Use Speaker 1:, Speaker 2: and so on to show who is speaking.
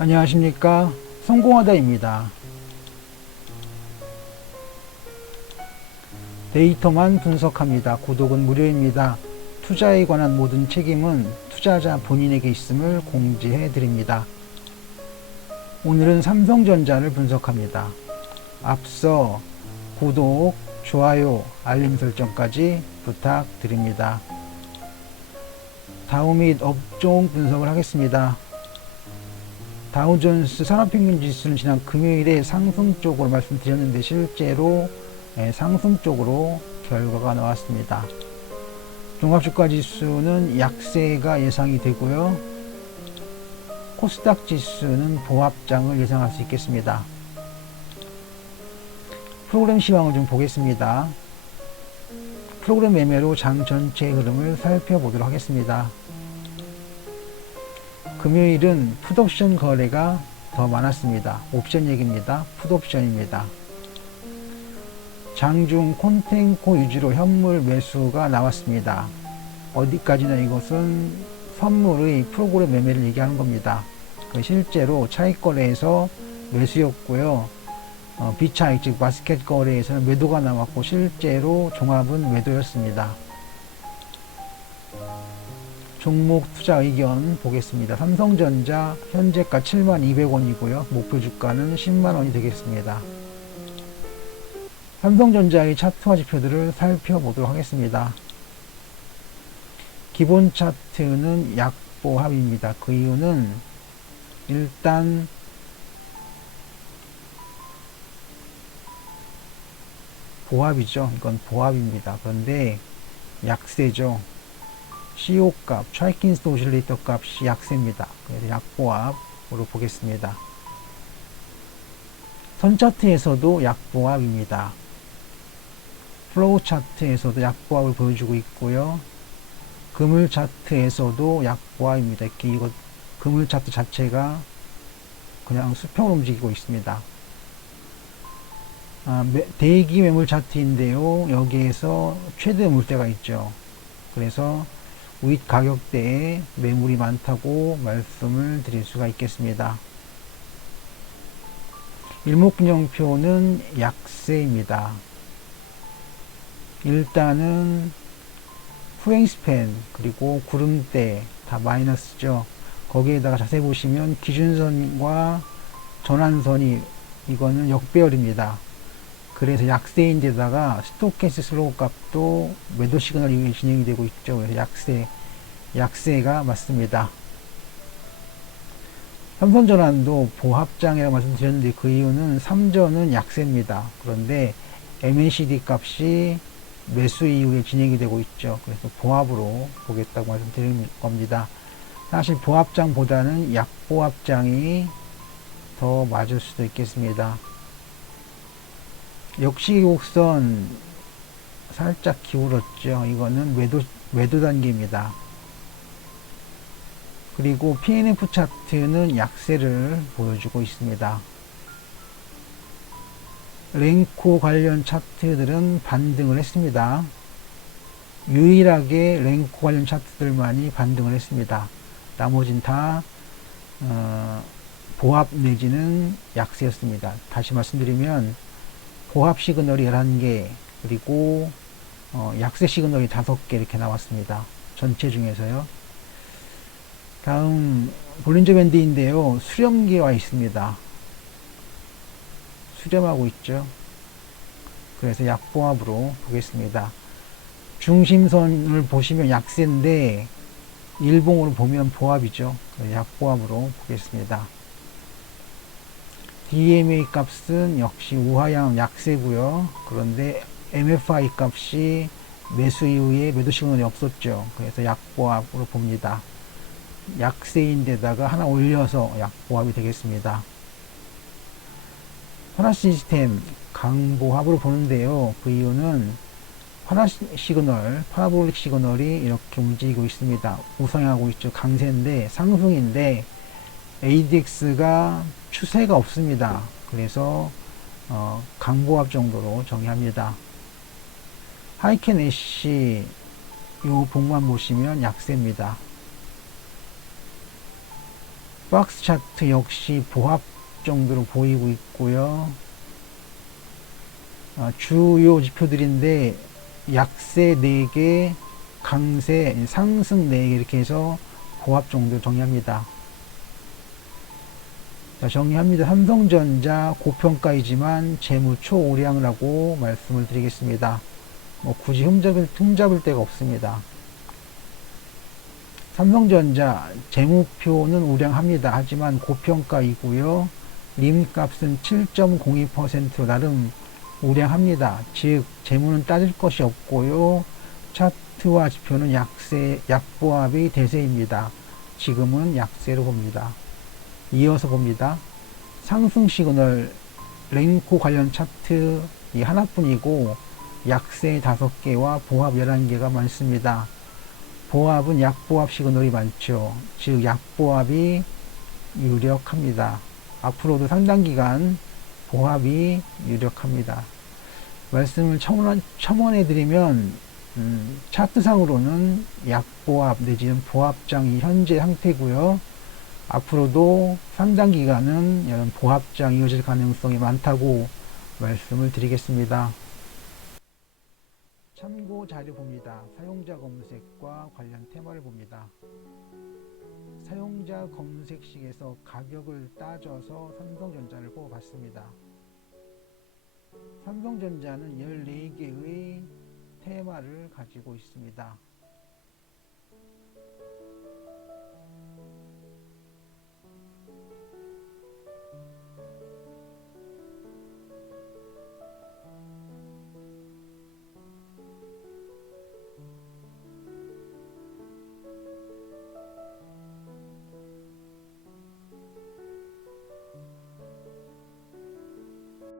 Speaker 1: 안녕하십니까? 성공하다입니다. 데이터만 분석합니다. 구독은 무료입니다. 투자에 관한 모든 책임은 투자자 본인에게 있음을 공지해 드립니다. 오늘은 삼성전자를 분석합니다. 앞서 구독, 좋아요, 알림 설정까지 부탁드립니다. 다우 및 업종 분석을 하겠습니다 다우존스 산업평균 지수는 지난 금요일에 상승 쪽으로 말씀드렸는데 실제로 예, 상승 쪽으로 결과가 나왔습니다. 종합주가 지수는 약세가 예상이 되고요. 코스닥 지수는 보합장을 예상할 수 있겠습니다. 프로그램 시황을 좀 보겠습니다. 프로그램 매매로 장 전체의 흐름을 살펴보도록 하겠습니다. 금요일은 풋옵션 거래가 더 많았습니다. 옵션 얘기입니다. 풋옵션입니다. 장중 콘텐코 위주로 현물 매수가 나왔습니다. 어디까지나 이것은 선물의 프로그램 매매를 얘기하는 겁니다. 그 실제로 차익 거래에서 매수였고요. 어, 비차익 즉 바스켓 거래에서는 매도가 나왔고 실제로 종합은 매도였습니다. 종목 투자 의견 보겠습니다. 삼성전자 현재가 7만 200원이고요. 목표 주가는 10만 원이 되겠습니다. 삼성전자의 차트화 지표들을 살펴보도록 하겠습니다. 기본 차트는 약보합입니다. 그 이유는 일단 보합이죠. 이건 보합입니다. 그런데 약세죠. CO 값, 트라이킨스 오실레이터 값이 약세입니다. 그래서 약보합으로 보겠습니다. 선 차트에서도 약보합입니다. 플로우 차트에서도 약보합을 보여주고 있고요. 그물 차트에서도 약보합입니다. 이렇게 이거 그물 차트 자체가 그냥 수평으로 움직이고 있습니다. 아, 매, 대기 매물 차트인데요. 여기에서 최대 물대가 있죠. 그래서 윗 가격대에 매물이 많다고 말씀을 드릴 수가 있겠습니다. 일목균형표는 약세입니다. 일단은 후행스팬 그리고 구름대 다 마이너스죠. 거기에다가 자세히 보시면 기준선과 전환선이 이거는 역배열입니다. 그래서 약세인데다가 스토캐스 슬로우 값도 매도 시그널 이후에 진행이 되고 있죠. 그래서 약세, 약세가 맞습니다. 삼선전환도 보합장이라고 말씀드렸는데 그 이유는 3전은 약세입니다. 그런데 MACD 값이 매수 이후에 진행이 되고 있죠. 그래서 보합으로 보겠다고 말씀드린 겁니다. 사실 보합장보다는 약보합장이 더 맞을 수도 있겠습니다. 역시 곡선 살짝 기울었죠. 이거는 매도, 매도 단계입니다. 그리고 PNF 차트는 약세를 보여주고 있습니다. 랭코 관련 차트들은 반등을 했습니다. 유일하게 랭코 관련 차트들만이 반등을 했습니다. 나머진 다 어, 보합 내지는 약세였습니다. 다시 말씀드리면 보합 시그널이 11개 그리고 어, 약세 시그널이 5개 이렇게 나왔습니다. 전체 중에서요. 다음 볼린저 밴드인데요. 수렴기에 와 있습니다. 수렴하고 있죠. 그래서 약보합으로 보겠습니다. 중심선을 보시면 약세인데 일봉으로 보면 보합이죠. 약보합으로 보겠습니다. DMA 값은 역시 우하향 약세고요. 그런데 MFI 값이 매수 이후에 매도 시그널이 없었죠. 그래서 약보합으로 봅니다. 약세인데다가 하나 올려서 약보합이 되겠습니다. 환화 시스템 강보합으로 보는데요. 그 이유는 환화 시그널, 파라볼릭 시그널이 이렇게 움직이고 있습니다. 우상하고 있죠. 강세인데 상승인데 ADX가 추세가 없습니다. 그래서 어, 강보합 정도로 정의합니다. 하이켄 애쉬 요 봉만 보시면 약세입니다. 박스 차트 역시 보합 정도로 보이고 있고요. 아, 주요 지표들인데 약세 4개, 강세, 상승 4개 이렇게 해서 보합 정도 정리합니다. 자, 정리합니다. 삼성전자 고평가이지만 재무 초오량이라고 말씀을 드리겠습니다. 뭐 굳이 흠잡을, 흠잡을 데가 없습니다. 삼성전자 재무표는 우량합니다. 하지만 고평가이고요. 림값은 7.02% 나름 우량합니다. 즉 재무는 따질 것이 없고요. 차트와 지표는 약세 약보합의 대세입니다. 지금은 약세로 봅니다. 이어서 봅니다. 상승 시그널 랭코 관련 차트 이 하나뿐이고 약세 5개와 보합 11개가 많습니다. 보합은 약보합 시그널이 많죠. 즉 약보합이 유력합니다. 앞으로도 상당 기간 보합이 유력합니다. 말씀을 첨언, 첨언해 드리면 음, 차트상으로는 약보합 내지는 보합장이 현재 상태고요. 앞으로도 상당 기간은 이런 보합장 이어질 가능성이 많다고 말씀을 드리겠습니다. 참고 자료 봅니다. 사용자 검색과 관련 테마를 봅니다. 사용자 검색식에서 가격을 따져서 삼성전자를 뽑아봤습니다. 삼성전자는 14개의 테마를 가지고 있습니다.